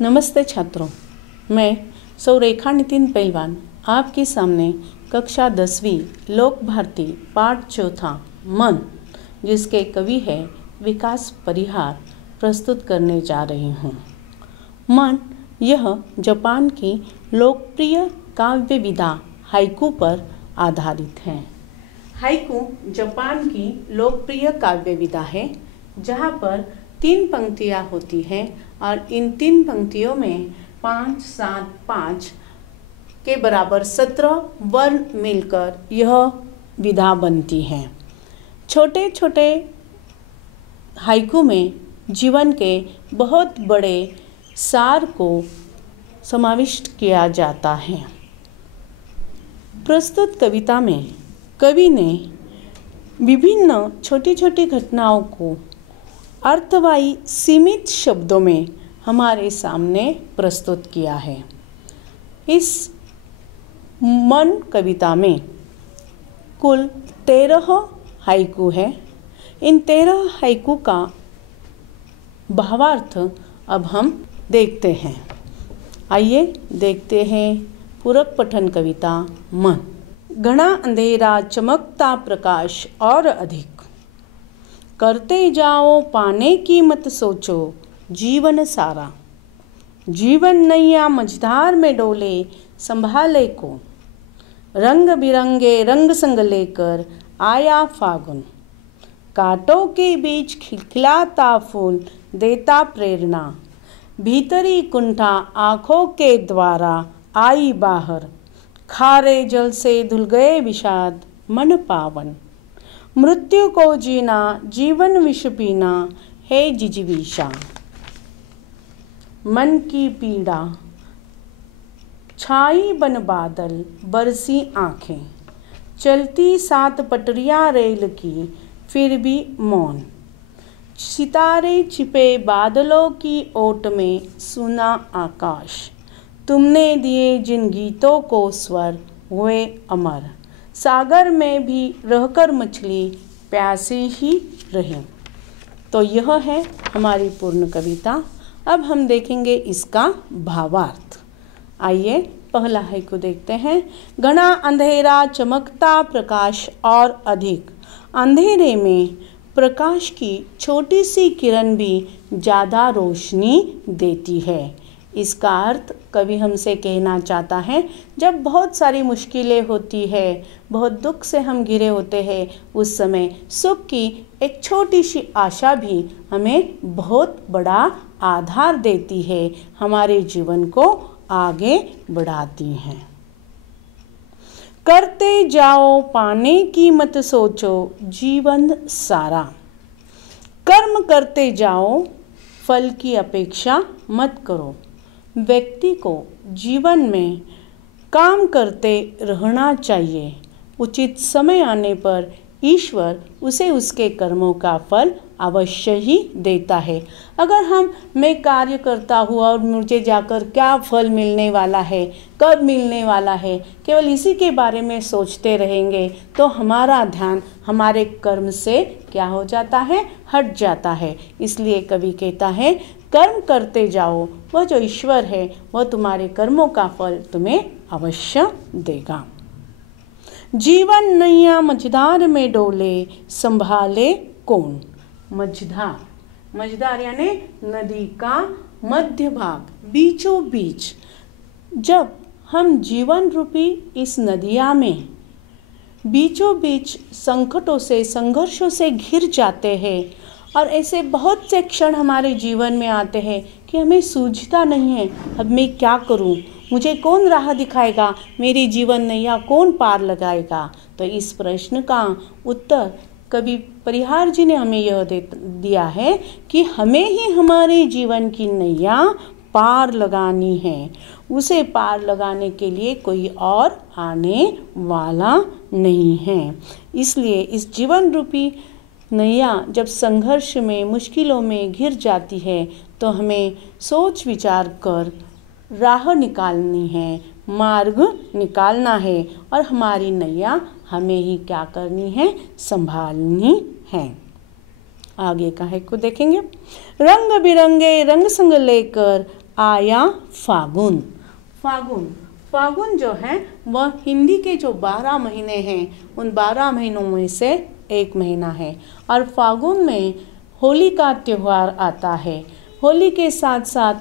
नमस्ते छात्रों, मैं सौरेखा नितिन पहलवान आपके सामने कक्षा 10वीं लोक भारती पाठ चौथा मन, जिसके कवि है विकास परिहार, प्रस्तुत करने जा रही हूँ। मन यह जापान की लोकप्रिय काव्य विधा हाइकू पर आधारित है। हाइकू जापान की लोकप्रिय काव्य विधा है जहाँ पर 3 पंक्तियाँ होती हैं और इन 3 पंक्तियों में 5, 7, 5 के बराबर 17 वर्ण मिलकर यह विधा बनती है। छोटे छोटे हाइकू में जीवन के बहुत बड़े सार को समाविष्ट किया जाता है। प्रस्तुत कविता में कवि ने विभिन्न छोटी छोटी घटनाओं को अर्थवाही सीमित शब्दों में हमारे सामने प्रस्तुत किया है। इस मन कविता में कुल 13 हाइकू है। इन 13 हाइकू का भावार्थ अब हम देखते हैं। आइए देखते हैं पूरक पठन कविता मन। घना अंधेरा चमकता प्रकाश और अधिक, करते जाओ पाने की मत सोचो जीवन सारा। जीवन नैया मझधार में डोले संभाले को, रंग बिरंगे रंग संग लेकर आया फागुन। कांटों के बीच खिलखिलाता फूल देता प्रेरणा, भीतरी कुंठा आँखों के द्वारा आई बाहर। खारे जल से धुल गए विषाद मन पावन, मृत्यु को जीना जीवन विष पीना है जिजीविषा। मन की पीड़ा छाई बन बादल बरसी आँखें, चलती 7 पटरियाँ रेल की फिर भी मौन। सितारे छिपे बादलों की ओट में सुना आकाश, तुमने दिए जिन गीतों को स्वर हुए अमर। सागर में भी रहकर मछली प्यासी ही रही। तो यह है हमारी पूर्ण कविता। अब हम देखेंगे इसका भावार्थ। आइए पहला हाइकू देखते हैं। घना अंधेरा चमकता प्रकाश और अधिक, अंधेरे में प्रकाश की छोटी सी किरण भी ज़्यादा रोशनी देती है। इसका अर्थ कवि हमसे कहना चाहता है, जब बहुत सारी मुश्किलें होती है, बहुत दुख से हम घिरे होते हैं, उस समय सुख की एक छोटी सी आशा भी हमें बहुत बड़ा आधार देती है, हमारे जीवन को आगे बढ़ाती है। करते जाओ पाने की मत सोचो जीवन सारा। कर्म करते जाओ, फल की अपेक्षा मत करो। व्यक्ति को जीवन में काम करते रहना चाहिए। उचित समय आने पर ईश्वर उसे उसके कर्मों का फल अवश्य ही देता है। अगर मैं कार्य करता हूँ और मुझे जाकर क्या फल मिलने वाला है, कब मिलने वाला है, केवल इसी के बारे में सोचते रहेंगे तो हमारा ध्यान हमारे कर्म से क्या हो जाता है, हट जाता है। इसलिए कवि कहता है, कर्म करते जाओ, वह जो ईश्वर है वह तुम्हारे कर्मों का फल तुम्हें अवश्य देगा। जीवन नैया मझधार में डोले संभाले कौन। मझधार यानी नदी का मध्य भाग, बीचों बीच। जब हम जीवन रूपी इस नदिया में बीचों बीच संकटों से, संघर्षों से घिर जाते हैं और ऐसे बहुत से क्षण हमारे जीवन में आते हैं कि हमें सूझता नहीं है, अब मैं क्या करूं, मुझे कौन राह दिखाएगा, मेरी जीवन नैया कौन पार लगाएगा। तो इस प्रश्न का उत्तर कवि परिहार जी ने हमें यह दिया है कि हमें ही हमारे जीवन की नैया पार लगानी है। उसे पार लगाने के लिए कोई और आने वाला नहीं है। इसलिए इस जीवन रूपी नैया जब संघर्ष में, मुश्किलों में घिर जाती है तो हमें सोच विचार कर राह निकालनी है, मार्ग निकालना है और हमारी नैया हमें ही क्या करनी है, संभालनी है। आगे का है को देखेंगे। रंग बिरंगे रंग संग लेकर आया फागुन। फागुन फागुन जो है वह हिंदी के जो 12 महीने हैं उन 12 महीनों में से एक महीना है। और फागुन में होली का त्यौहार आता है। होली के साथ साथ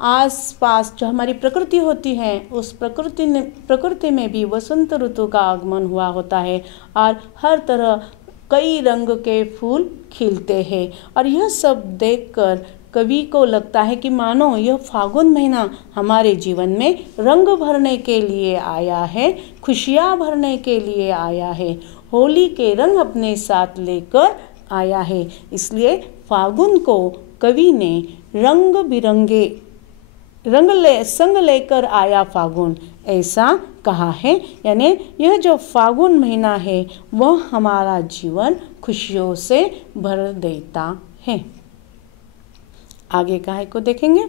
आस पास जो हमारी प्रकृति होती है उस प्रकृति में भी वसंत ऋतु का आगमन हुआ होता है और हर तरह कई रंग के फूल खिलते हैं। और यह सब देखकर कवि को लगता है कि मानो यह फागुन महीना हमारे जीवन में रंग भरने के लिए आया है, खुशियाँ भरने के लिए आया है, होली के रंग अपने साथ लेकर आया है। इसलिए फागुन को कवि ने रंग बिरंगे संग लेकर आया फागुन ऐसा कहा है। यानी यह जो फागुन महीना है वह हमारा जीवन खुशियों से भर देता है। आगे का है को देखेंगे।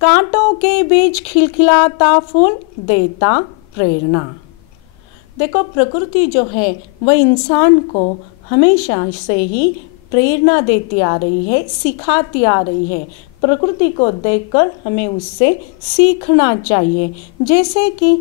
कांटों के बीच खिलखिलाता फूल देता प्रेरणा। देखो प्रकृति जो है वह इंसान को हमेशा से ही प्रेरणा देती आ रही है, सिखाती आ रही है। प्रकृति को देखकर हमें उससे सीखना चाहिए। जैसे कि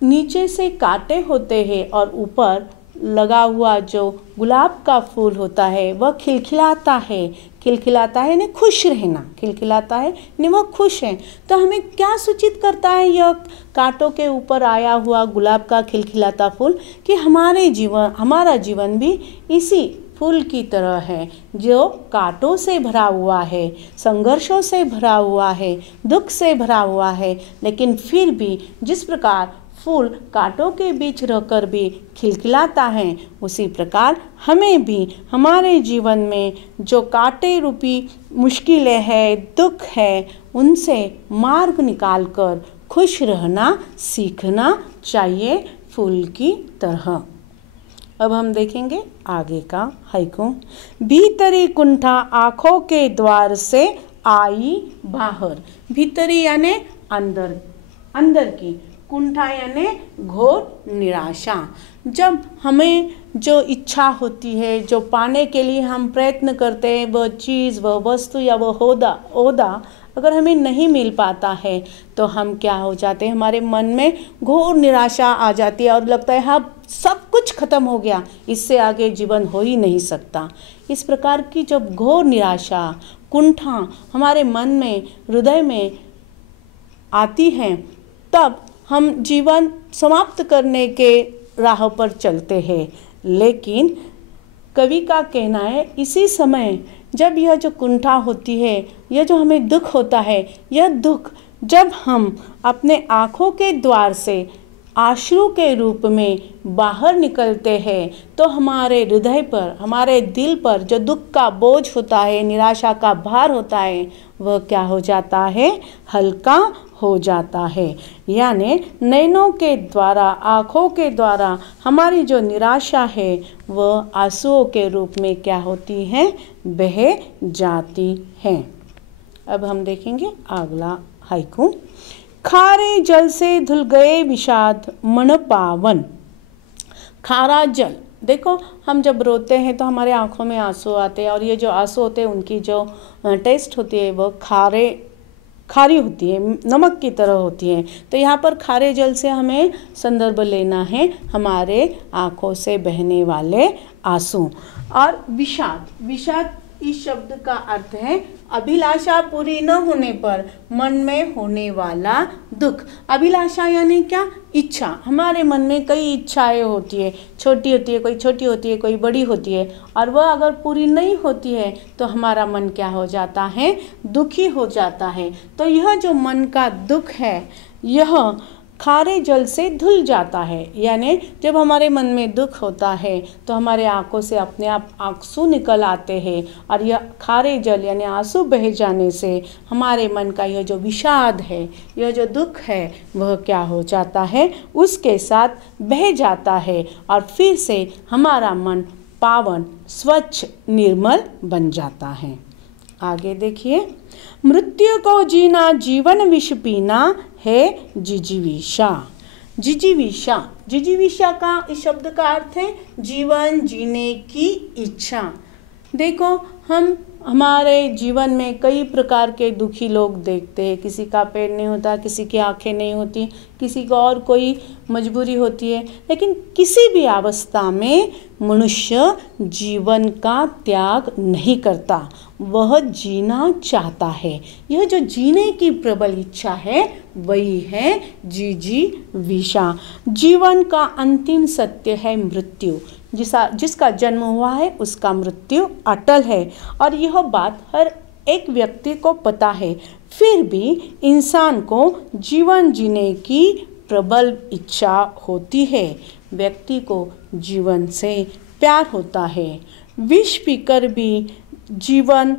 नीचे से कांटे होते हैं और ऊपर लगा हुआ जो गुलाब का फूल होता है वह खिलखिलाता है। खिलखिलाता है यानी खुश रहना, खिलखिलाता है यानी वह खुश है। तो हमें क्या सूचित करता है यह कांटों के ऊपर आया हुआ गुलाब का खिलखिलाता फूल कि हमारा जीवन भी इसी फूल की तरह है जो कांटों से भरा हुआ है, संघर्षों से भरा हुआ है, दुख से भरा हुआ है। लेकिन फिर भी जिस प्रकार फूल कांटों के बीच रहकर भी खिलखिलाता है उसी प्रकार हमें भी हमारे जीवन में जो कांटे रूपी मुश्किलें हैं, दुख है, उनसे मार्ग निकालकर खुश रहना सीखना चाहिए फूल की तरह। अब हम देखेंगे आगे का हाइकू। भीतरी कुंठा आँखों के द्वार से आई बाहर। भीतरी यानी अंदर, अंदर की, कुंठा यानी घोर निराशा। जब हमें जो इच्छा होती है, जो पाने के लिए हम प्रयत्न करते हैं, वह चीज़, वह वस्तु या वह ओहदा अगर हमें नहीं मिल पाता है तो हम क्या हो जाते हैं, हमारे मन में घोर निराशा आ जाती है और लगता है हाँ सब कुछ खत्म हो गया, इससे आगे जीवन हो ही नहीं सकता। इस प्रकार की जब घोर निराशा, कुंठा हमारे मन में, हृदय में आती हैं तब हम जीवन समाप्त करने के राह पर चलते हैं। लेकिन कवि का कहना है इसी समय जब यह जो कुंठा होती है, यह जो हमें दुख होता है, यह दुख जब हम अपने आँखों के द्वार से आश्रु के रूप में बाहर निकलते हैं तो हमारे हृदय पर, हमारे दिल पर जो दुख का बोझ होता है, निराशा का भार होता है, वह क्या हो जाता है, हल्का हो जाता है। यानी नैनों के द्वारा, आँखों के द्वारा हमारी जो निराशा है वह आंसुओं के रूप में क्या होती है, बह जाती है। अब हम देखेंगे अगला हाइकू। खारे जल से धुल गए विषाद मन पावन। खारा जल, देखो हम जब रोते हैं तो हमारे आँखों में आंसू आते हैं और ये जो आंसू होते हैं उनकी जो टेस्ट होती है वो खारी होती है, नमक की तरह होती है। तो यहाँ पर खारे जल से हमें संदर्भ लेना है हमारे आँखों से बहने वाले आंसू। और विषाद, विषाद इस शब्द का अर्थ है अभिलाषा पूरी न होने पर मन में होने वाला दुख। अभिलाषा यानी क्या, इच्छा। हमारे मन में कई इच्छाएं होती है, छोटी होती है, कोई छोटी होती है, कोई बड़ी होती है, और वह अगर पूरी नहीं होती है तो हमारा मन क्या हो जाता है, दुखी हो जाता है। तो यह जो मन का दुख है यह खारे जल से धुल जाता है। यानी जब हमारे मन में दुख होता है तो हमारे आंखों से अपने आप आंसू निकल आते हैं और यह खारे जल यानी आंसू बह जाने से हमारे मन का यह जो विषाद है, यह जो दुख है, वह क्या हो जाता है, उसके साथ बह जाता है और फिर से हमारा मन पावन, स्वच्छ, निर्मल बन जाता है। आगे देखिए, मृत्यु को जीना जीवन विष पीना है जिजीविषा। जिजीविषा, जिजीविषा का इस शब्द का अर्थ है जीवन जीने की इच्छा। देखो हम हमारे जीवन में कई प्रकार के दुखी लोग देखते हैं। किसी का पैर नहीं होता, किसी की आंखें नहीं होती, किसी को और कोई मजबूरी होती है, लेकिन किसी भी अवस्था में मनुष्य जीवन का त्याग नहीं करता, वह जीना चाहता है। यह जो जीने की प्रबल इच्छा है वही है जिजीविषा। जीवन का अंतिम सत्य है मृत्यु। जिसका जन्म हुआ है उसका मृत्यु अटल है, और यह बात हर एक व्यक्ति को पता है। फिर भी इंसान को जीवन जीने की प्रबल इच्छा होती है। व्यक्ति को जीवन से प्यार होता है। विष पीकर भी जीवन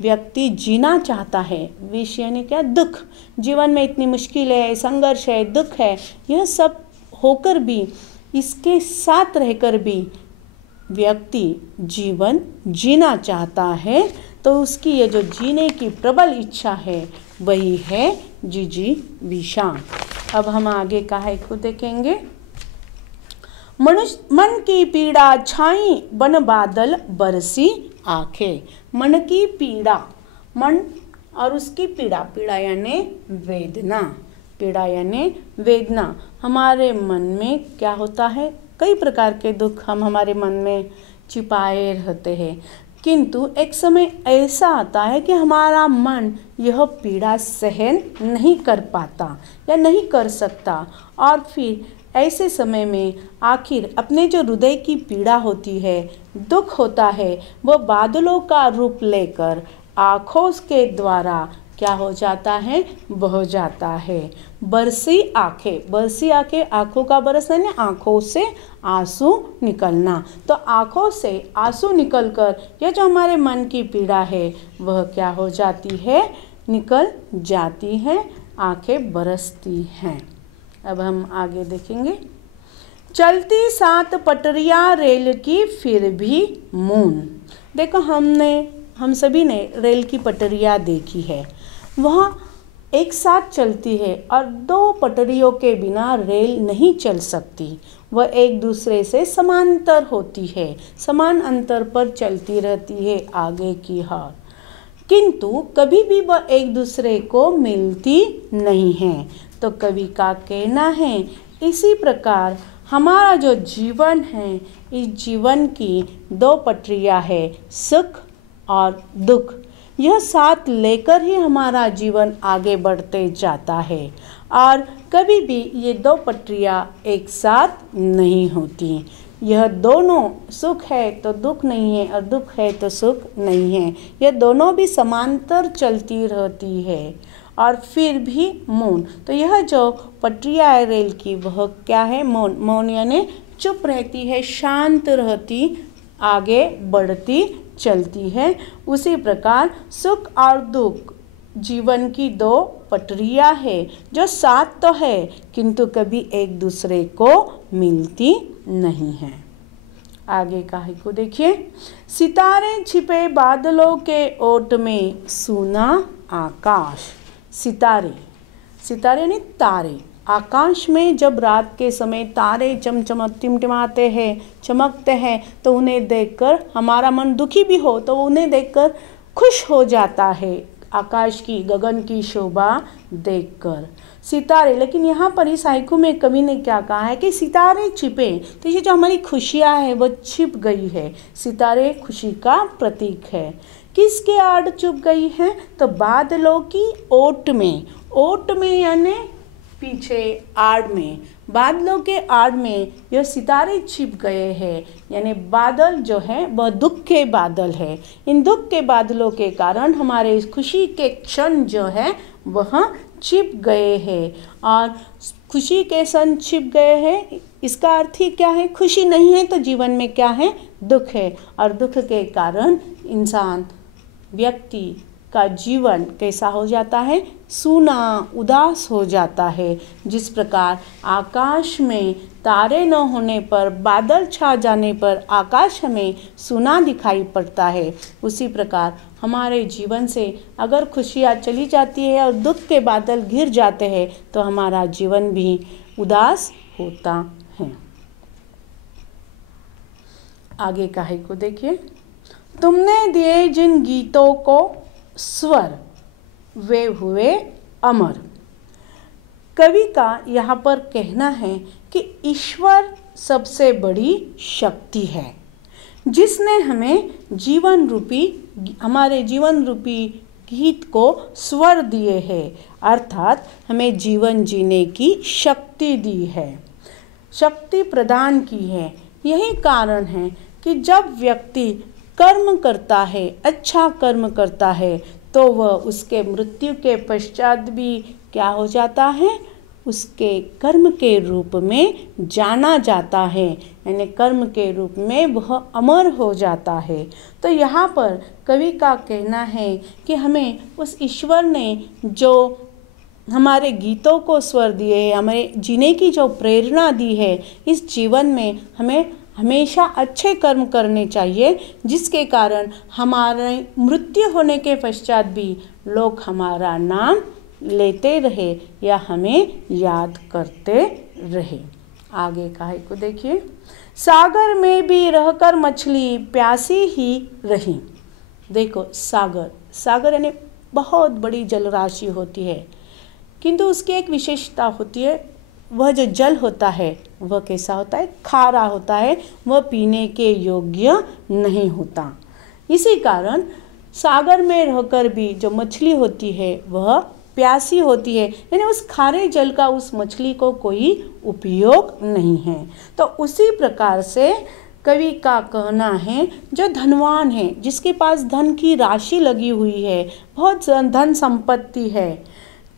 व्यक्ति जीना चाहता है। विष यानी क्या? दुख। जीवन में इतनी मुश्किल है, संघर्ष है, दुख है, यह सब होकर भी, इसके साथ रहकर भी व्यक्ति जीवन जीना चाहता है, तो उसकी ये जो जीने की प्रबल इच्छा है वही है जिजीविषा। अब हम आगे का है को देखेंगे। मनुष्य मन की पीड़ा छाई बन बादल बरसी आंखें। मन की पीड़ा, मन और उसकी पीड़ा, पीड़ा यानी वेदना, पीड़ा यानी वेदना। हमारे मन में क्या होता है? कई प्रकार के दुख हम हमारे मन में छिपाए रहते हैं, किंतु एक समय ऐसा आता है कि हमारा मन यह पीड़ा सहन नहीं कर पाता या नहीं कर सकता, और फिर ऐसे समय में आखिर अपने जो हृदय की पीड़ा होती है, दुख होता है, वह बादलों का रूप लेकर आँखों के द्वारा क्या हो जाता है? बह जाता है। बरसी आंखें, बरसी आंखें, आंखों का बरसना यानी आंखों से आंसू निकलना। तो आंखों से आंसू निकलकर यह जो हमारे मन की पीड़ा है वह क्या हो जाती है? निकल जाती है, आंखें बरसती हैं। अब हम आगे देखेंगे। चलती 7 पटरियां रेल की फिर भी मौन। देखो, हम सभी ने रेल की पटरियां देखी है। वह एक साथ चलती है और 2 पटरियों के बिना रेल नहीं चल सकती। वह एक दूसरे से समांतर होती है, समान अंतर पर चलती रहती है आगे की ओर, किंतु कभी भी वह एक दूसरे को मिलती नहीं है। तो कवि का कहना है, इसी प्रकार हमारा जो जीवन है, इस जीवन की 2 पटरियां है, सुख और दुख। यह साथ लेकर ही हमारा जीवन आगे बढ़ते जाता है, और कभी भी ये 2 पटरियां एक साथ नहीं होती। यह दोनों, सुख है तो दुख नहीं है, और दुख है तो सुख नहीं है। यह दोनों भी समांतर चलती रहती है, और फिर भी मौन। तो यह जो पटरियां है रेल की, वह क्या है? मौन। मौन यानी चुप रहती है, शांत रहती, आगे बढ़ती चलती है। उसी प्रकार सुख और दुख जीवन की 2 पटरियां है, जो साथ तो है किंतु कभी एक दूसरे को मिलती नहीं है। आगे का है को देखिए। सितारे छिपे बादलों के ओट में सूना आकाश। सितारे, सितारे यानी तारे। आकाश में जब रात के समय तारे टिमटिमाते हैं, चमकते हैं, तो उन्हें देखकर हमारा मन दुखी भी हो तो उन्हें देखकर खुश हो जाता है, आकाश की, गगन की शोभा देखकर। सितारे, लेकिन यहाँ पर इस हाइकू में कवि ने क्या कहा है कि सितारे छिपे, तो ये जो हमारी खुशियाँ है वो छिप गई है। सितारे खुशी का प्रतीक है। किसके आड़ छुप गई है? तो बादलों की ओट में। ओट में यानी पीछे, आड़ में। बादलों के आड़ में यह सितारे छिप गए हैं, यानी बादल जो है वह दुख के बादल है। इन दुख के बादलों के कारण हमारे खुशी के क्षण जो है वह छिप गए हैं, और खुशी के क्षण छिप गए हैं, इसका अर्थ ही क्या है? खुशी नहीं है तो जीवन में क्या है? दुख है, और दुख के कारण इंसान, व्यक्ति का जीवन कैसा हो जाता है? सूना, उदास हो जाता है। जिस प्रकार आकाश में तारे न होने पर, बादल छा जाने पर आकाश हमें सूना दिखाई पड़ता है, उसी प्रकार हमारे जीवन से अगर खुशियाँ चली जाती है और दुख के बादल घिर जाते हैं तो हमारा जीवन भी उदास होता है। आगे का है को देखिए। तुमने दिए जिन गीतों को स्वर वे हुए अमर। कवि का यहाँ पर कहना है कि ईश्वर सबसे बड़ी शक्ति है जिसने हमें हमारे जीवन रूपी गीत को स्वर दिए हैं, अर्थात हमें जीवन जीने की शक्ति दी है, शक्ति प्रदान की है। यही कारण है कि जब व्यक्ति कर्म करता है, अच्छा कर्म करता है, तो वह उसके मृत्यु के पश्चात भी क्या हो जाता है, उसके कर्म के रूप में जाना जाता है, यानी कर्म के रूप में वह अमर हो जाता है। तो यहाँ पर कवि का कहना है कि हमें उस ईश्वर ने जो हमारे गीतों को स्वर दिए हैं, हमें जीने की जो प्रेरणा दी है, इस जीवन में हमें हमेशा अच्छे कर्म करने चाहिए, जिसके कारण हमारे मृत्यु होने के पश्चात भी लोग हमारा नाम लेते रहे या हमें याद करते रहे। आगे कहानी को देखिए। सागर में भी रहकर मछली प्यासी ही रही। देखो सागर यानी बहुत बड़ी जलराशि होती है, किंतु उसकी एक विशेषता होती है, वह जो जल होता है वह कैसा होता है, खारा होता है, वह पीने के योग्य नहीं होता। इसी कारण सागर में रहकर भी जो मछली होती है वह प्यासी होती है, यानी उस खारे जल का उस मछली को कोई उपयोग नहीं है। तो उसी प्रकार से कवि का कहना है, जो धनवान है, जिसके पास धन की राशि लगी हुई है, बहुत धन संपत्ति है,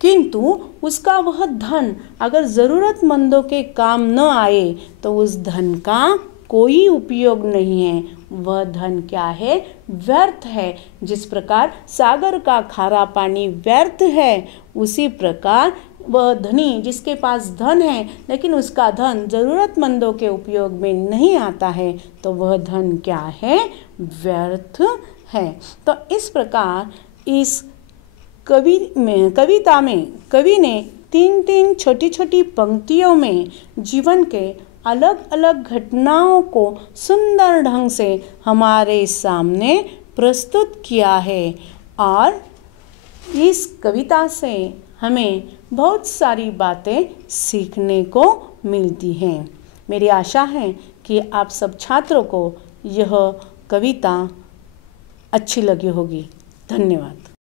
किंतु उसका वह धन अगर ज़रूरतमंदों के काम न आए तो उस धन का कोई उपयोग नहीं है, वह धन क्या है, व्यर्थ है। जिस प्रकार सागर का खारा पानी व्यर्थ है, उसी प्रकार वह धनी जिसके पास धन है लेकिन उसका धन ज़रूरतमंदों के उपयोग में नहीं आता है, तो वह धन क्या है, व्यर्थ है। तो इस प्रकार इस कविता में कवि ने 3 छोटी छोटी पंक्तियों में जीवन के अलग अलग घटनाओं को सुंदर ढंग से हमारे सामने प्रस्तुत किया है, और इस कविता से हमें बहुत सारी बातें सीखने को मिलती हैं। मेरी आशा है कि आप सब छात्रों को यह कविता अच्छी लगी होगी। धन्यवाद।